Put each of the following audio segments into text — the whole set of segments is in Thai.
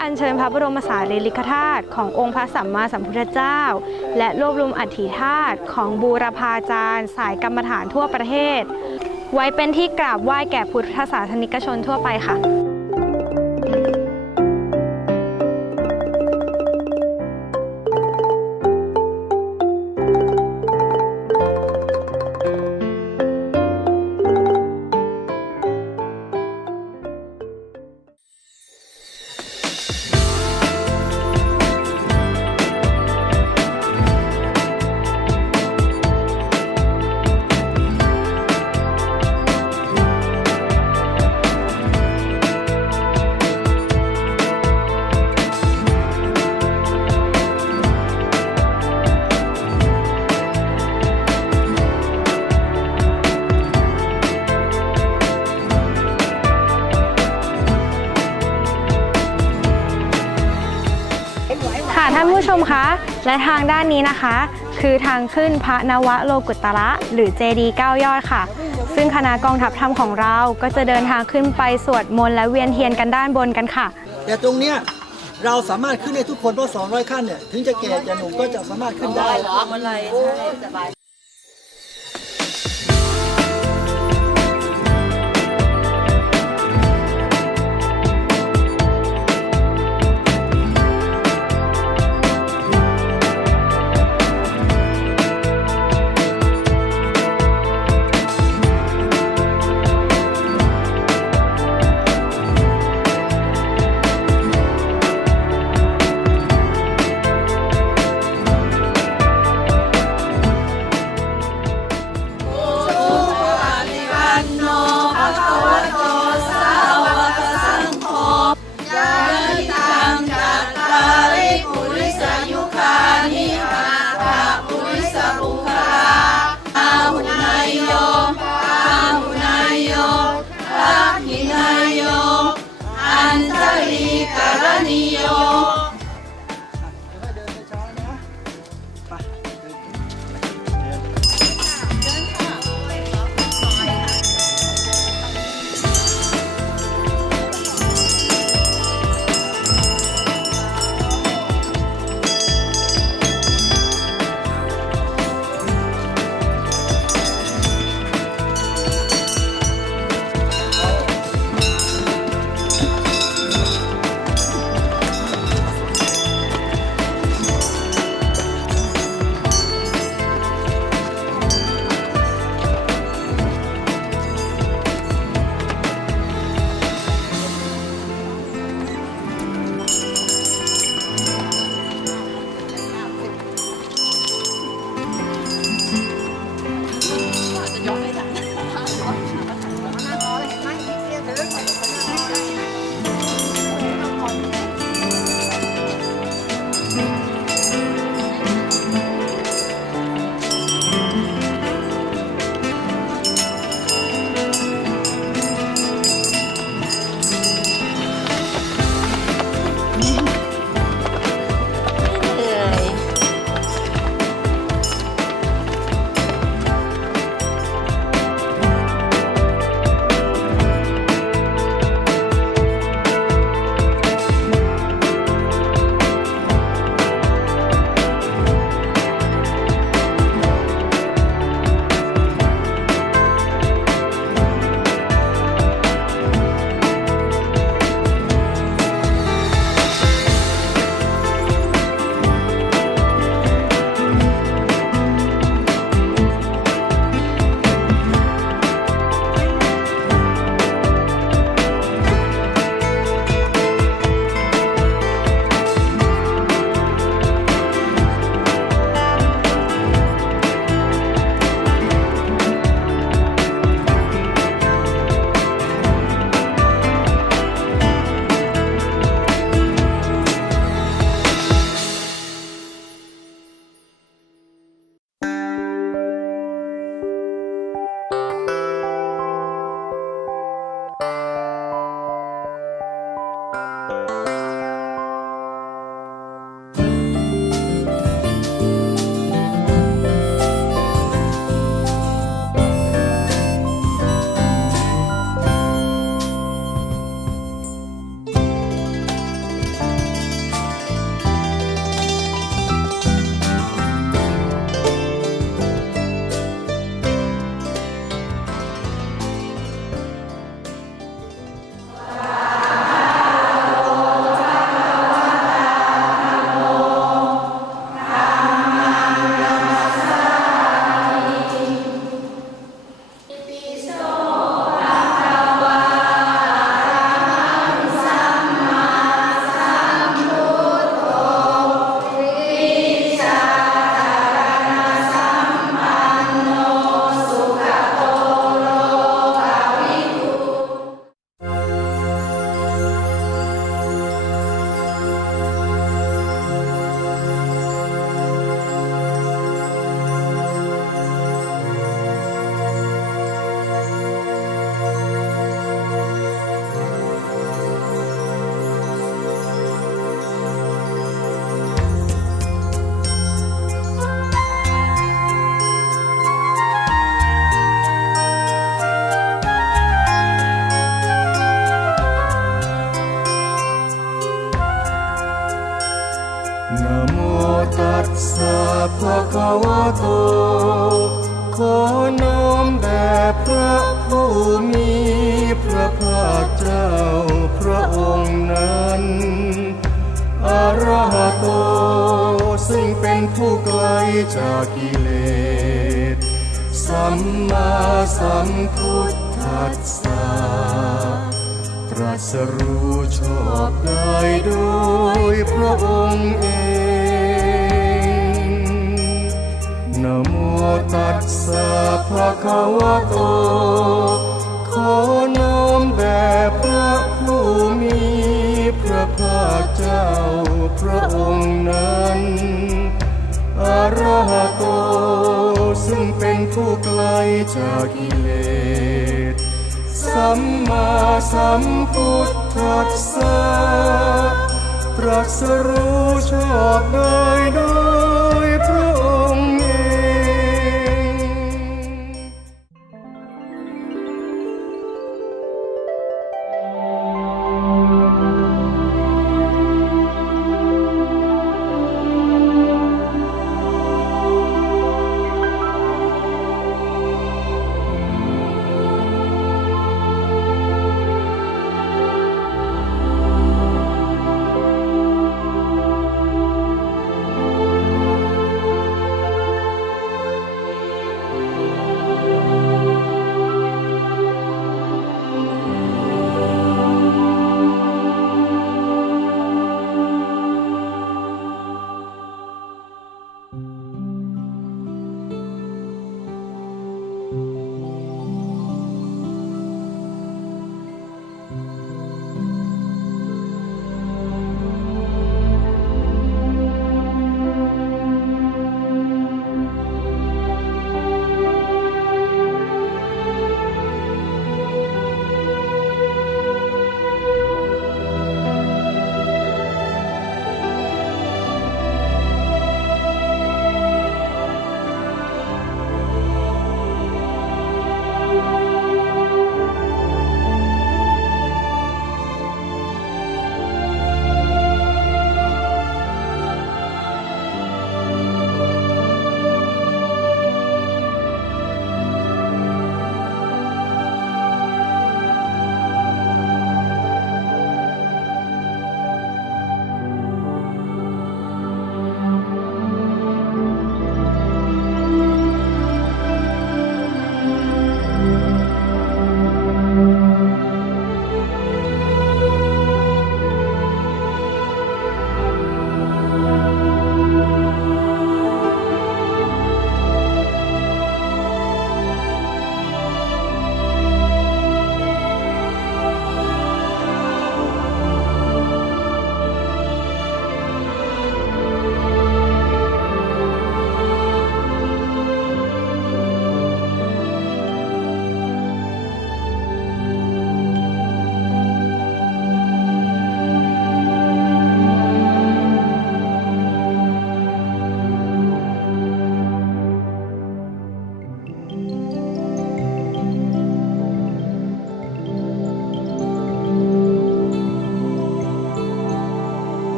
อัญเชิญพระบรมสารีริกธาตุขององค์พระสัมมาสัมพุทธเจ้า และรวบรวมอัฐิธาตุของบูรพาจารย์ สายกรรมฐานทั่วประเทศ ไว้เป็นที่กราบไหว้แก่พุทธศาสนิกชนทั่วไปค่ะ ชมคะ และทางด้านนี้นะคะ คือทางขึ้นพระนวโลกุตระหรือเจดีย์9ยอดค่ะ ซึ่งคณะกองทัพธรรมของเราก็จะเดินทางขึ้นไปสวดมนต์และเวียนเทียนกันด้านบนกันค่ะ แต่ตรงเนี้ยเราสามารถขึ้นได้ทุกคนเพราะ200ขั้นเนี่ยถึงจะแก่จะหนุ่มก็จะสามารถขึ้นได้เดิน จากกิเลส สัมมาสัมพุทธัสสะตรัสรู้ชอบได้โดยพระองค์เองนโมตัสสะภะคะวะโต ขอน้อมแด่พระผู้มีพระภาคเจ้าพระองค์นั้น ระโต ซึ่งเป็นผู้ไกลจากกิเลส สัมมาสัมพุทธัสสะตรัสรู้ชอบได้ด้วย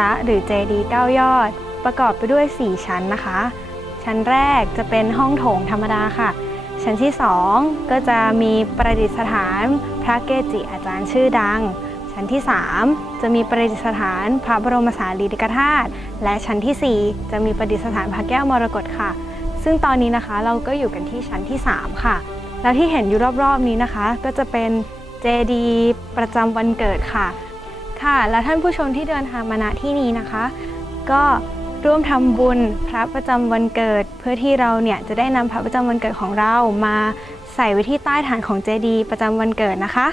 ระหรือเจดีย์9ยอด ประกอบไปด้วย 4 ชั้นนะคะ ชั้นแรกจะเป็นห้องโถงธรรมดาค่ะ ชั้นที่ 2 ก็จะมีประดิษฐานพระเกจิอาจารย์ชื่อดัง ชั้นที่ 3 จะมีประดิษฐานพระบรมสารีริกธาตุและชั้นทีสี่4 จะมีประดิษฐานพระแก้วมรกตค่ะ ซึ่งตอนนี้นะคะเราก็อยู่กันที่ชั้นที่ 3 ค่ะ แล้วที่เห็นอยู่รอบๆนี้นะคะ ก็จะเป็นเจดีย์ประจำวันเกิดค่ะ ค่ะ และท่านผู้ชมที่เดินทางมาณที่นี้นะคะ ก็ร่วมทำบุญพระประจำวันเกิด เพื่อที่เราเนี่ยจะได้นำพระประจำวันเกิดของเรามาใส่ไว้ที่ใต้ฐานของเจดีย์ประจำวันเกิดนะคะ